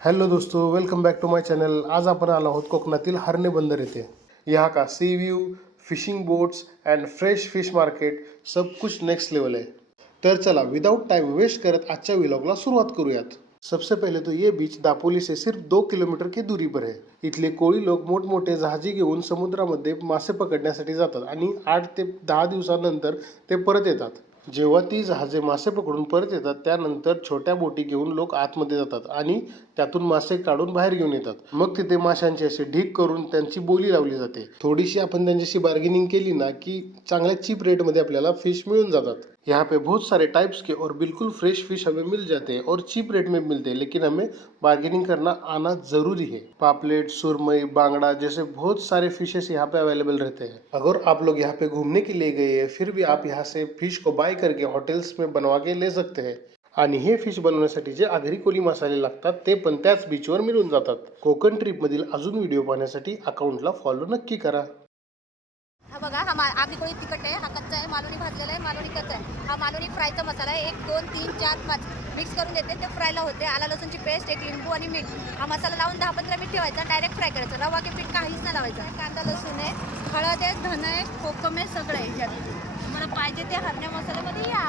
Hello दोस्तों, welcome back to my channel. आज आपण आलो आहोत कोकणातील हरणे बंदर येथे। यहाँ का sea view, fishing boats and fresh fish market सब कुछ नेक्स्ट लेवल है। तर चला विदाउट टाइम वेस्ट करत आजच्या व्लॉगला सुरुवात करूयात। सबसे पहले तो ये बीच दापोली से सिर्फ 2 किलोमीटर की दूरी पर है। इथले कोळी लोक मोठमोठे जहाजी घेऊन समुद्रामध्ये मासे पकडण्यासाठी जातात आणि 8 ते 10 दिवसानंतर ते परत येतात। जेव्हा ती जहाजे मासे पकडून परत येतात त्यानंतर छोट्या बोटी घेऊन लोक आतमध्ये जातात आणि त्यातून मासे काढून बाहेर घेऊन येतात। मग तिथे माशांची असे ढीग करून त्यांची बोली लावली जाते। थोडीशी आपण त्यांच्याशी बार्गेनिंग केली ना की चांगल्या चीप रेट मध्ये आपल्याला फिश मिळून जातात। यहाँ पे बहुत सारे टाइप्स के और बिल्कुल फ्रेश फिश हमें मिल जाते हैं और चीप रेट में मिलते हैं, लेकिन हमें बार्गेनिंग करना आना जरूरी है। पापलेट, सुरमई, बांगड़ा जैसे बहुत सारे फिशेस यहाँ पे अवेलेबल रहते हैं। अगर आप लोग यहाँ पे घूमने के लिए गए हैं फिर भी आप यहाँ से फिश को बाय करके हॉटेल्स में बनवा के ले सकते हैं। आणि हे फिश बनवण्यासाठी जे आगरी कोली मसाले लागतात ते पण त्याच बीचवर मिळून जातात। कोकण ट्रिप मधील अजून व्हिडिओ पाहण्यासाठी अकाउंटला फॉलो नक्की करा। हा बघा, हा आगी कोळी तिखट आहे, हा कच्चा आहे, मालवणी भाजलेला आहे, मालवणी कच्चा आहे। हा मालवणी फ्रायचा मसाला आहे, 1 2 3 4 5 मिक्स करून देते, ते फ्रायला होते। आला लसूणची पेस्ट, एक लिंबू आणि मीठ, हा मसाला लावून 10-15 मिनिट ठेवायचा, डायरेक्ट फ्राय करायचा। रवा की पीठ काहीच नाही लावायचं। कांदा लसूण आहे, हळद आहे, धन आहे, कोकम आहे, सगळं आहे। तुम्हाला पाहिजे ते हरण्या मसाल्यामध्ये या।